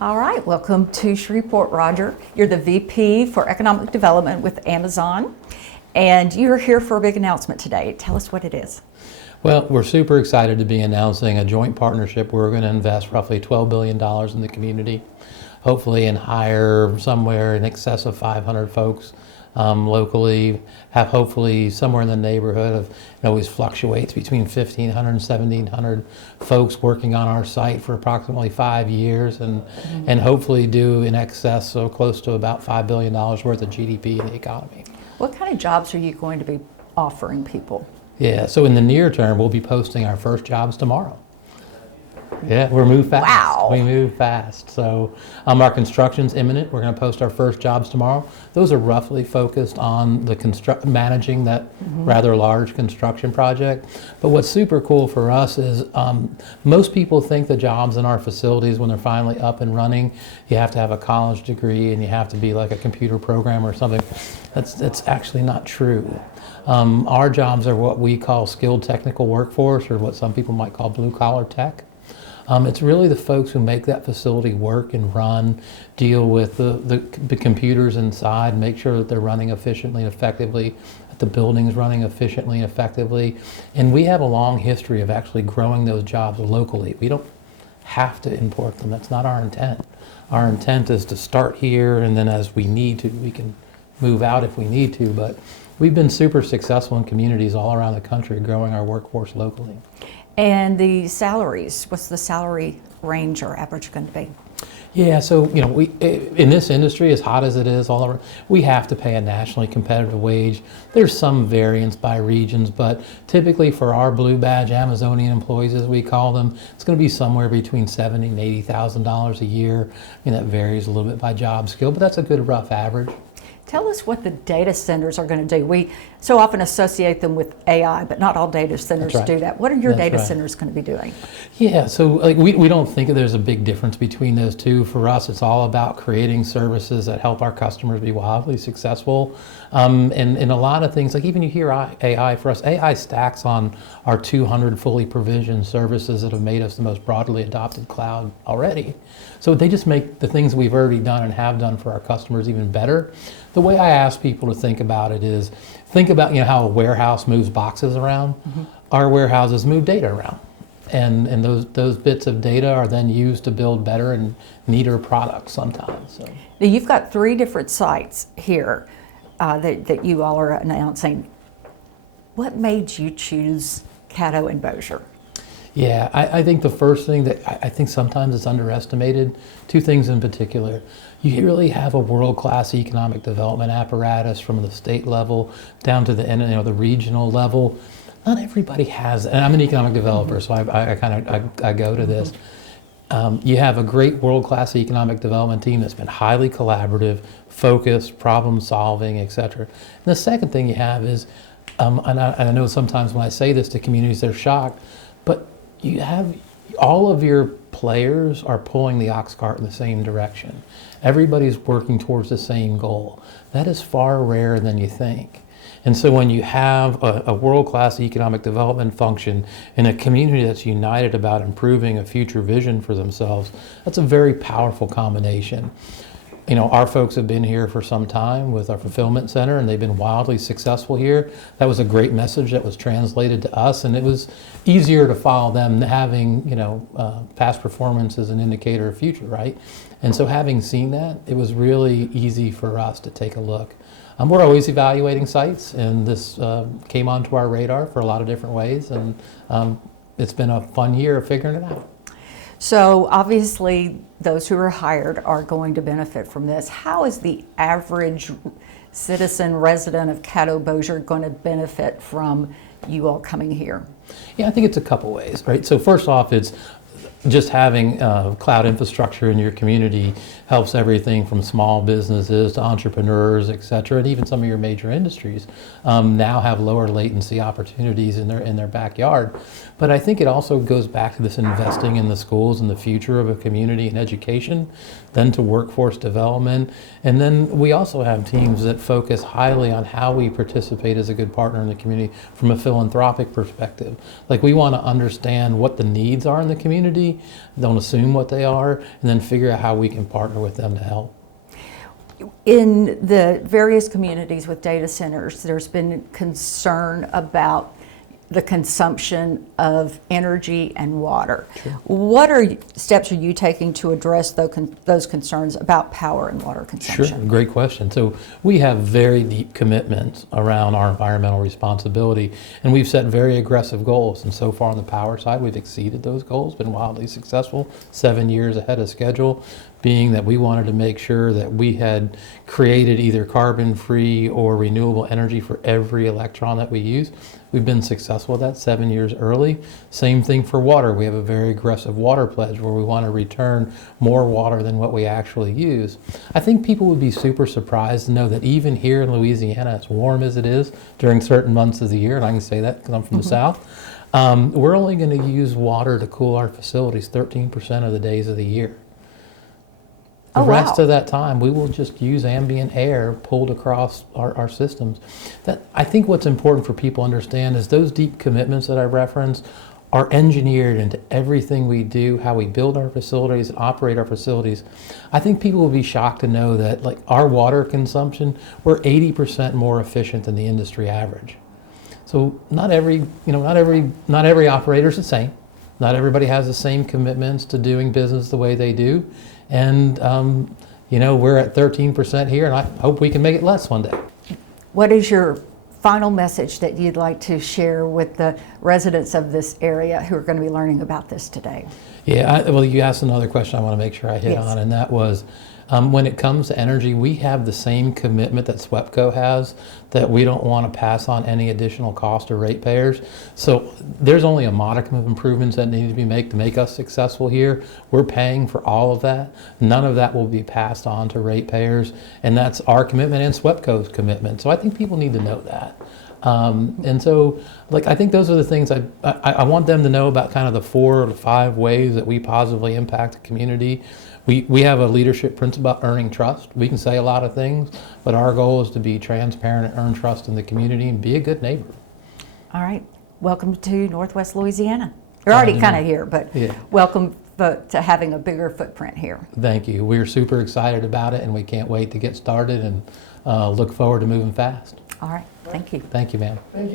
All right, welcome to Shreveport, Roger. You're the VP for Economic Development with Amazon, and you're here for a big announcement today. Tell us what it is. Well, we're super excited to be announcing a joint partnership where we're going to invest roughly $12 billion in the community, hopefully, and hire somewhere in excess of 500 folks locally, have hopefully somewhere in the neighborhood of, it always fluctuates between 1,500 and 1,700 folks working on our site for approximately 5 years, and hopefully do in excess of close to about $5 billion worth of GDP in the economy. What kind of jobs are you going to be offering people? Yeah, so in the near term, we'll be posting our first jobs tomorrow. Yeah, we move fast. Wow. We move fast. So our construction's imminent. We're going to post our first jobs tomorrow. Those are roughly focused on the managing that rather large construction project. But what's super cool for us is most people think the jobs in our facilities, when they're finally up and running, you have to have a college degree and you have to be like a computer programmer or something. That's actually not true. Our jobs are what we call skilled technical workforce, or what some people might call blue collar tech. It's really the folks who make that facility work and run, deal with the computers inside, make sure that they're running efficiently and effectively, that the building's running efficiently and effectively. And we have a long history of actually growing those jobs locally. We don't have to import them. That's not our intent. Our intent is to start here, and then as we need to, we can move out if we need to. But we've been super successful in communities all around the country growing our workforce locally. And the salaries, what's the salary range or average going to be? Yeah, so we in this industry, as hot as it is all over, we have to pay a nationally competitive wage. There's some variance by regions, but typically for our blue badge Amazonian employees, as we call them, it's going to be somewhere between $70,000 and $80,000 a year. That varies a little bit by job skill, but that's a good rough average. Tell us what the data centers are going to do. We so often associate them with AI, but not all data centers do that. What are your data centers going to be doing? Yeah, so we don't think that there's a big difference between those two. For us, it's all about creating services that help our customers be wildly successful. And a lot of things, like even you hear AI, for us, AI stacks on our 200 fully provisioned services that have made us the most broadly adopted cloud already. So they just make the things we've already done and have done for our customers even better. The way I ask people to think about it is, think about how a warehouse moves boxes around. Our warehouses move data around, and those bits of data are then used to build better and neater products sometimes. So. Now you've got 3 different sites here that you all are announcing. What made you choose Caddo and Bossier? Yeah, I think the first thing that I think sometimes it's underestimated, 2 things in particular. You really have a world-class economic development apparatus from the state level down to the regional level. Not everybody has, and I'm an economic developer, so I go to this. You have a great world-class economic development team that's been highly collaborative, focused, problem-solving, et cetera. And the second thing you have is, and I know sometimes when I say this to communities, they're shocked, but you have all of your players are pulling the ox cart in the same direction. Everybody's working towards the same goal. That is far rarer than you think. And so when you have a world-class economic development function in a community that's united about improving a future vision for themselves, that's a very powerful combination. Our folks have been here for some time with our fulfillment center, and they've been wildly successful here. That was a great message that was translated to us, and it was easier to follow them having, past performance as an indicator of future, right? And so having seen that, it was really easy for us to take a look. We're always evaluating sites, and this came onto our radar for a lot of different ways, and it's been a fun year of figuring it out. So obviously those who are hired are going to benefit from this. How is the average citizen resident of Caddo Bossier going to benefit from you all coming here? Yeah, I think it's a couple ways, right? So first off, it's just having cloud infrastructure in your community helps everything from small businesses to entrepreneurs, et cetera, and even some of your major industries now have lower latency opportunities in their backyard. But I think it also goes back to this investing in the schools and the future of a community and education, then to workforce development. And then we also have teams that focus highly on how we participate as a good partner in the community from a philanthropic perspective. Like, we want to understand what the needs are in the community community, don't assume what they are, and then figure out how we can partner with them to help. In the various communities with data centers, there's been concern about the consumption of energy and water. What steps are you taking to address those concerns about power and water Sure, consumption? great question. So we have very deep commitments around our environmental responsibility, and we've set very aggressive goals. And so far on the power side, we've exceeded those goals, been wildly successful, 7 years ahead of schedule, being that we wanted to make sure that we had created either carbon-free or renewable energy for every electron that we use. We've been successful at that 7 years early. Same thing for water. We have a very aggressive water pledge where we want to return more water than what we actually use. I think people would be super surprised to know that even here in Louisiana, as warm as it is during certain months of the year, and I can say that because I'm from the South, we're only going to use water to cool our facilities 13% of the days of the year. The Oh, wow. rest of that time, we will just use ambient air pulled across our systems. I think what's important for people to understand is those deep commitments that I referenced are engineered into everything we do, how we build our facilities and operate our facilities. I think people will be shocked to know that, like, our water consumption, we're 80% more efficient than the industry average. So not every operator is the same. Not everybody has the same commitments to doing business the way they do. And, we're at 13% here, and I hope we can make it less one day. What is your final message that you'd like to share with the residents of this area who are going to be learning about this today? Yeah, well, you asked another question I want to make sure I hit Yes. on, and that was, when it comes to energy, we have the same commitment that SWEPCO has, that we don't want to pass on any additional cost to ratepayers. So there's only a modicum of improvements that need to be made to make us successful here. We're paying for all of that. None of that will be passed on to ratepayers, and that's our commitment and SWEPCO's commitment. So I think people need to know that. And so, I think those are the things I want them to know about, kind of the 4 to 5 ways that we positively impact the community. We have a leadership principle about earning trust. We can say a lot of things, but our goal is to be transparent and earn trust in the community and be a good neighbor. All right. Welcome to Northwest Louisiana. You're already kind of here, but Yeah. welcome to having a bigger footprint here. Thank you. We're super excited about it, and we can't wait to get started and look forward to moving fast. All right. Thank you. Thank you, ma'am.